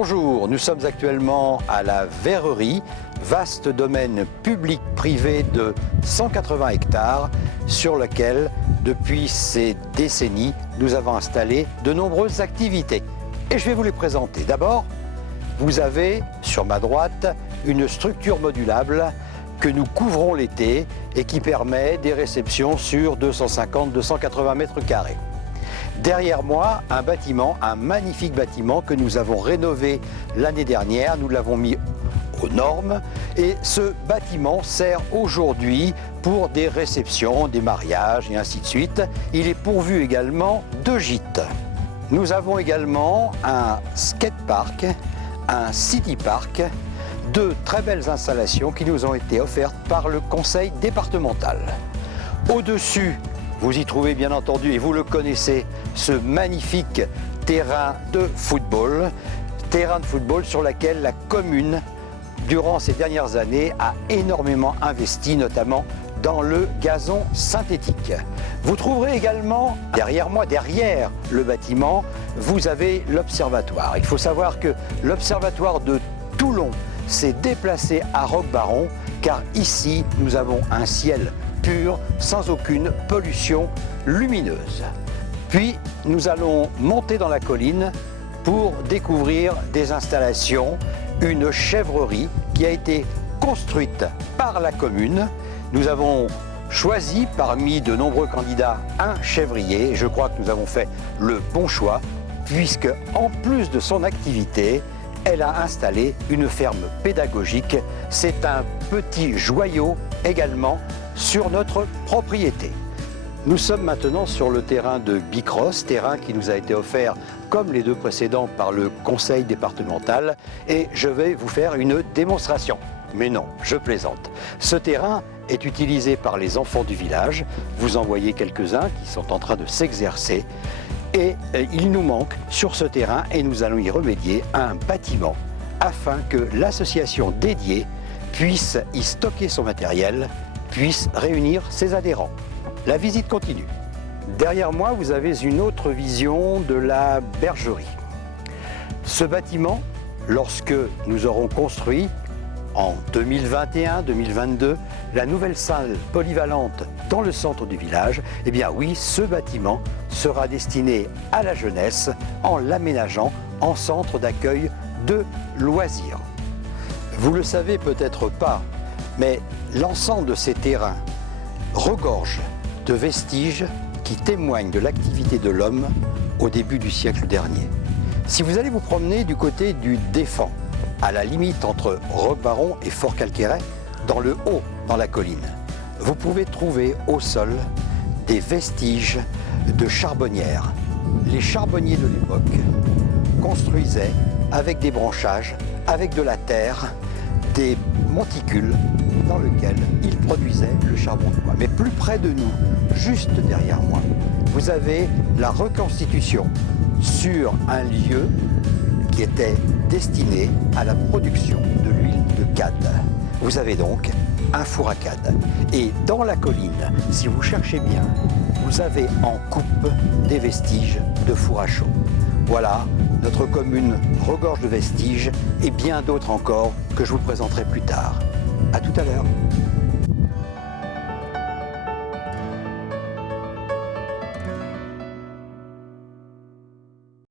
Bonjour, nous sommes actuellement à la Verrerie, vaste domaine public-privé de 180 hectares sur lequel, depuis ces décennies, nous avons installé de nombreuses activités. Et je vais vous les présenter. D'abord, vous avez sur ma droite une structure modulable que nous couvrons l'été et qui permet des réceptions sur 250-280 mètres carrés. Derrière moi, un bâtiment, un magnifique bâtiment que nous avons rénové l'année dernière. Nous l'avons mis aux normes et ce bâtiment sert aujourd'hui pour des réceptions, des mariages et ainsi de suite. Il est pourvu également de gîtes. Nous avons également un skatepark, un city park, deux très belles installations qui nous ont été offertes par le conseil départemental. Au-dessus, vous y trouvez bien entendu, et vous le connaissez, ce magnifique terrain de football sur lequel la commune, durant ces dernières années, a énormément investi, notamment dans le gazon synthétique. Vous trouverez également, derrière moi, derrière le bâtiment, vous avez l'observatoire. Il faut savoir que l'observatoire de Toulon s'est déplacé à Roquebaron, car ici, nous avons un ciel pur, sans aucune pollution lumineuse. Puis, nous allons monter dans la colline pour découvrir des installations, une chèvrerie qui a été construite par la commune. Nous avons choisi parmi de nombreux candidats un chèvrier. Je crois que nous avons fait le bon choix, puisque en plus de son activité, elle a installé une ferme pédagogique. C'est un petit joyau également sur notre propriété. Nous sommes maintenant sur le terrain de Bicross, terrain qui nous a été offert comme les deux précédents par le conseil départemental, et je vais vous faire une démonstration. Mais non, je plaisante. Ce terrain est utilisé par les enfants du village. Vous en voyez quelques-uns qui sont en train de s'exercer. Et il nous manque sur ce terrain, et nous allons y remédier, un bâtiment afin que l'association dédiée puisse y stocker son matériel, puisse réunir ses adhérents. La visite continue. Derrière moi, vous avez une autre vision de la bergerie. Ce bâtiment, lorsque nous aurons construit en 2021-2022 la nouvelle salle polyvalente dans le centre du village, eh bien oui, ce bâtiment sera destiné à la jeunesse en l'aménageant en centre d'accueil de loisirs. Vous le savez peut-être pas, mais l'ensemble de ces terrains regorge de vestiges qui témoignent de l'activité de l'homme au début du siècle dernier. Si vous allez vous promener du côté du Défend, à la limite entre Roquebaron et Fort-Calquéret, dans le haut, dans la colline, vous pouvez trouver au sol des vestiges de charbonnières. Les charbonniers de l'époque construisaient avec des branchages, avec de la terre, des monticules dans lesquels ils produisaient le charbon de bois. Mais plus près de nous, juste derrière moi, vous avez la reconstitution sur un lieu qui était destiné à la production de l'huile de cade. Vous avez donc un four à cade. Et dans la colline, si vous cherchez bien, vous avez en coupe des vestiges de four à chaud. Voilà, notre commune regorge de vestiges et bien d'autres encore que je vous présenterai plus tard. À tout à l'heure.